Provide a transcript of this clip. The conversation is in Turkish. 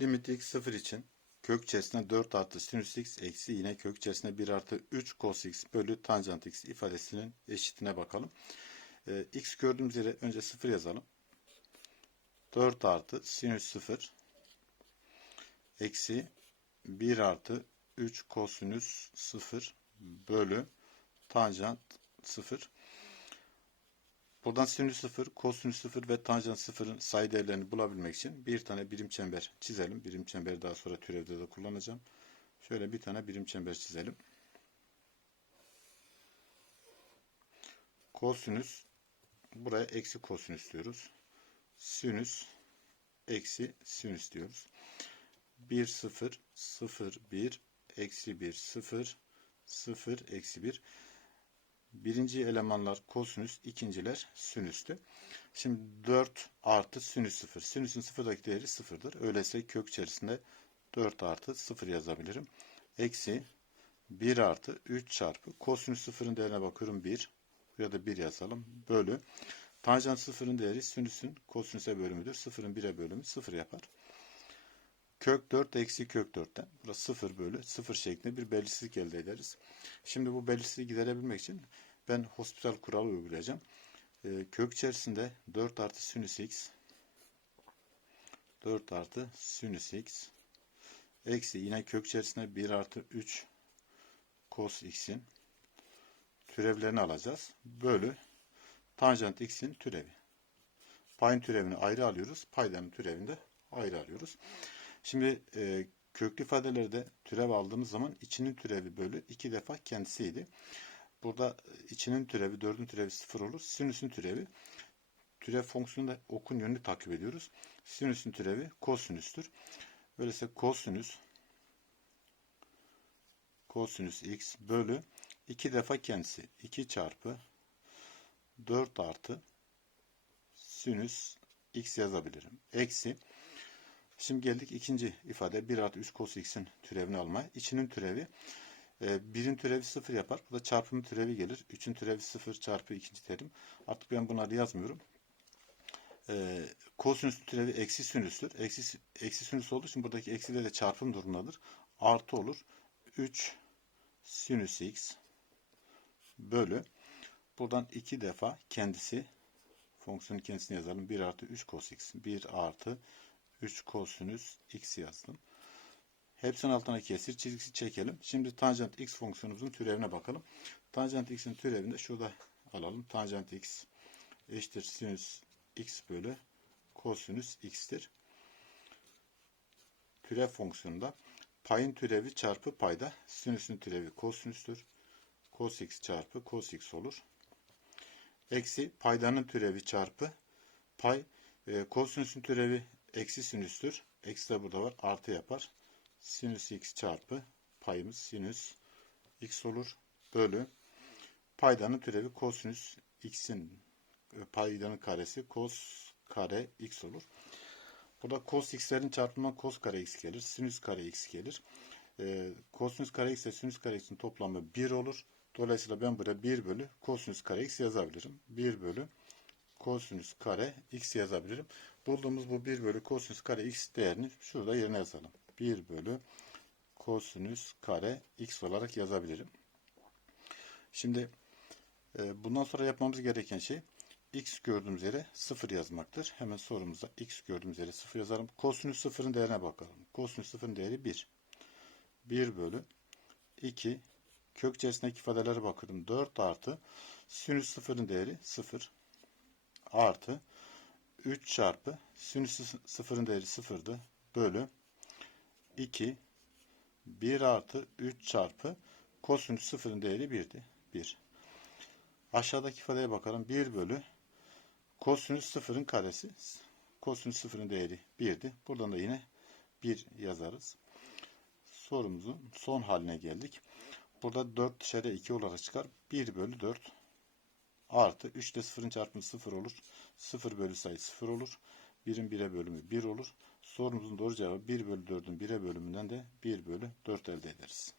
Limit x 0 için kök içerisinde 4 artı sinüs x eksi yine kök içerisinde 1 artı 3 cos x bölü tanjant x ifadesinin eşitine bakalım. Ee, x gördüğümüz yere önce 0 yazalım. 4 artı sinüs 0 eksi 1 artı 3 kosinüs 0 bölü tanjant 0. Buradan sinüs 0, kosinüs 0 ve tanjant 0'ın sayı değerlerini bulabilmek için bir tane birim çember çizelim. Birim çemberi daha sonra türevde de kullanacağım. Şöyle bir tane birim çember çizelim. Kosinüs buraya eksi kosinüs diyoruz. Sinüs eksi sinüs diyoruz. 1 0 0 1 eksi 1 0 0 eksi 1 Birinci elemanlar kosinüs, ikinciler sinüstü. Şimdi 4 artı sinüs 0. Sinüsün sıfırdaki değeri sıfırdır. Öyleyse kök içerisinde 4 artı 0 yazabilirim. Eksi 1 artı 3 çarpı kosinüs sıfırın değerine bakıyorum 1. Ya da 1 yazalım. Bölü. Tanjant sıfırın değeri sinüsün kosinüse bölümüdür. Sıfırın 1'e bölümü 0 yapar. Kök 4 eksi kök 4'ten. Burası 0 bölü 0 şeklinde bir belirsizlik elde ederiz. Şimdi bu belirsizliği giderebilmek için ben hospital kuralı uygulayacağım. Ee, kök içerisinde 4 artı sinüs x 4 artı sinüs x eksi yine kök içerisinde 1 artı 3 cos x'in türevlerini alacağız. Bölü tanjant x'in türevi. Payın türevini ayrı alıyoruz. Paydanın türevini de ayrı alıyoruz. Şimdi e, köklü ifadelerde türev aldığımız zaman içinin türevi bölü iki defa kendisiydi. Burada içinin türevi, dördün türevi sıfır olur. Sinüsün türevi türev fonksiyonunda okun yönünü takip ediyoruz. Sinüsün türevi kosinüstür. Öyleyse kosinüs kosinüs x bölü iki defa kendisi 2 çarpı 4 artı sinüs x yazabilirim. Eksi Şimdi geldik ikinci ifade 1 artı 3 cos x'in türevini almaya. İçinin türevi e, birin türevi 0 yapar. Bu da çarpımın türevi gelir. 3'ün türevi 0 çarpı ikinci terim. Artık ben bunları yazmıyorum. E, kosinüs türevi eksi sinüstür. Eksi, eksi sinüs olduğu için buradaki eksiyle de çarpım durumundadır. Artı olur. 3 sinüs x bölü buradan iki defa kendisi fonksiyonun kendisini yazalım. 1 artı 3 cos x. 1 artı 3 kosinüs x yazdım. Hepsinin altına kesir çizgisi çekelim. Şimdi tanjant x fonksiyonumuzun türevine bakalım. Tanjant x'in türevini de şurada alalım. Tanjant x eşittir sinüs x bölü kosinüs x'tir. Türev fonksiyonunda payın türevi çarpı payda sinüsün türevi kosinüstür. Cos x çarpı cos x olur. Eksi paydanın türevi çarpı pay e, kosinüsün türevi eksi sinüstür. Eksi de burada var. Artı yapar. Sinüs x çarpı payımız sinüs x olur. Bölü paydanın türevi kosinüs x'in e, paydanın karesi cos kare x olur. Burada cos x'lerin çarpımından cos kare x gelir. Sinüs kare x gelir. E, kosinüs kare x ile sinüs kare x'in toplamı 1 olur. Dolayısıyla ben buraya 1 bölü kosinüs kare x yazabilirim. 1 bölü kosinüs kare x yazabilirim. Bulduğumuz bu 1 bölü kosinüs kare x değerini şurada yerine yazalım. 1 bölü kosinüs kare x olarak yazabilirim. Şimdi e, bundan sonra yapmamız gereken şey x gördüğümüz yere 0 yazmaktır. Hemen sorumuza x gördüğümüz yere 0 yazalım. Kosinüs 0'ın değerine bakalım. Kosinüs 0'ın değeri 1. 1 bölü 2 kök içerisindeki ifadelere bakıyorum. 4 artı sinüs 0'ın değeri 0 artı 3 çarpı sinüs 0'ın değeri 0'dı. Bölü 2 1 artı 3 çarpı kosinüs 0'ın değeri 1'di. 1. Aşağıdaki ifadeye bakalım. 1 bölü kosinüs 0'ın karesi. Kosinüs 0'ın değeri 1'di. Buradan da yine 1 yazarız. Sorumuzun son haline geldik. Burada 4 dışarıya 2 olarak çıkar. 1 bölü 4 artı 3 ile 0'ın çarpımı 0 olur. 0 bölü sayı 0 olur. 1'in 1'e bölümü 1 olur. Sorumuzun doğru cevabı 1 bölü 4'ün 1'e bölümünden de 1 bölü 4 elde ederiz.